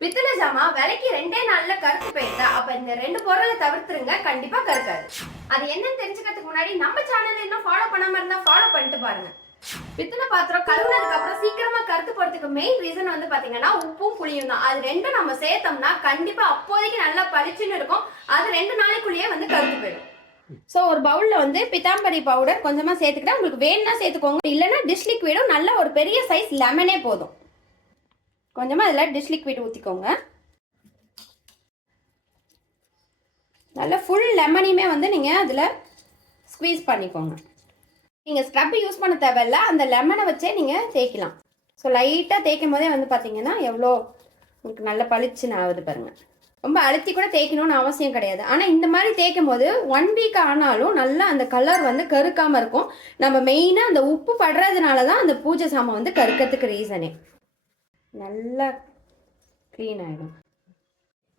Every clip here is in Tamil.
பித்தளை ஜாமா விலைக்கு 2 நாள்ல கருத்து போயிருந்தா அப்ப இந்த 2 பொருளை தவிர்த்துருங்க, கண்டிப்பா கருக்காது. அது என்னன்னு தெரிஞ்சுக்கிறதுக்கு முன்னாடி நம்ம சேனல் இன்னும் ஃபாலோ பண்ணாம இருந்தா ஃபாலோ பண்ணிட்டு பாருங்க. பித்தளை பாத்திரம் கழுவுனதுக்கு அப்புறம் சீக்கிரமா கருத்து போறதுக்கு மெயின் ரீசன் வந்து பாத்தீங்கன்னா உப்பும் புளியும் தான். அது ரெண்டும் நம்ம சேர்த்தோம்னா கண்டிப்பா அப்போதைக்கு நல்லா பளிச்சுன்னு இருக்கும். அது 2 நாளைக்குள்ளேயே வந்து கருத்து போயிடும். ஸோ ஒரு பவுலில் வந்து பித்தாம்பரி பவுடர் கொஞ்சமாக சேர்த்துக்கிட்டா உங்களுக்கு வேணும்னா சேர்த்துக்கோங்க, இல்லைன்னா டிஷ் லிக்விடும் நல்ல ஒரு பெரிய சைஸ் லெமனே போதும். கொஞ்சமாக இதில் டிஷ் லிக்விட் ஊற்றிக்கோங்க. நல்லா ஃபுல் லெமனையுமே வந்து நீங்கள் அதில் ஸ்குவீஸ் பண்ணிக்கோங்க. நீங்கள் ஸ்க்ரப் யூஸ் பண்ண தேவையில்ல, அந்த லெமனை வச்சே நீங்கள் தேய்க்கலாம். ஸோ லைட்டாக தேய்க்கும் போதே வந்து பார்த்தீங்கன்னா எவ்வளோ உங்களுக்கு நல்ல பளிச்சுன்னு ஆகுது பாருங்கள். ரொம்ப அழுத்தி கூட தேய்க்கணும்னு அவசியம் கிடையாது. ஆனால் இந்த மாதிரி தேய்க்கும் போது 1 வீக் ஆனாலும் நல்லா அந்த கலர் வந்து கருக்காமல் இருக்கும். நம்ம மெயினாக அந்த உப்பு படுறதுனால தான் அந்த பூஜை சாமான் வந்து கருக்கிறதுக்கு ரீசனே. நல்லா க்ளீன் ஆகிடும்.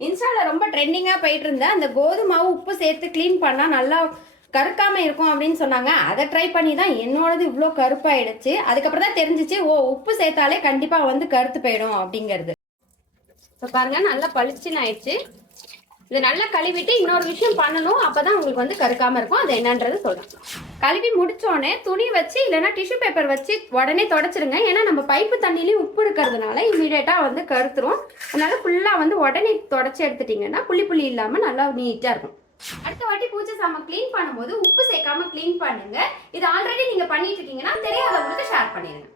இன்ஸ்டாவில் ரொம்ப ட்ரெண்டிங்காக போயிட்டு இருந்த அந்த கோதுமாவு உப்பு சேர்த்து க்ளீன் பண்ணால் நல்லா கருக்காமல் இருக்கும் அப்படின்னு சொன்னாங்க. அதை ட்ரை பண்ணி தான் என்னோடது இவ்வளோ கருப்பாயிடுச்சு. அதுக்கப்புறம் தான் தெரிஞ்சிச்சு, ஓ உப்பு சேர்த்தாலே கண்டிப்பாக வந்து கருத்து போயிடும் அப்படிங்கிறது. இப்போ பாருங்க நல்லா பளிச்சுன்னு ஆயிடுச்சு. இது நல்லா கழுவிட்டு இன்னொரு விஷயம் பண்ணணும், அப்பதான் உங்களுக்கு வந்து கருக்காம இருக்கும். அது என்னன்றது சொல்றேன். கழுவி முடிச்சோடனே துணி வச்சு இல்லைன்னா டிஷ்யூ பேப்பர் வச்சு உடனே தொடச்சிருங்க. ஏன்னா நம்ம பைப்பு தண்ணிலையும் உப்பு இருக்கிறதுனால இமீடியட்டா வந்து கருத்துரும். அதனால ஃபுல்லா வந்து உடனே தொடச்சி எடுத்துட்டீங்கன்னா புள்ளி இல்லாம நல்லா நீட்டா இருக்கும். அடுத்த வாட்டி பூஜை சாமான் கிளீன் பண்ணும்போது உப்பு சேர்க்காம கிளீன் பண்ணுங்க. இது ஆல்ரெடி நீங்க பண்ணிட்டு இருக்கீங்கன்னா தெரியாதவங்களுக்கு ஷேர் பண்ணிடுங்க.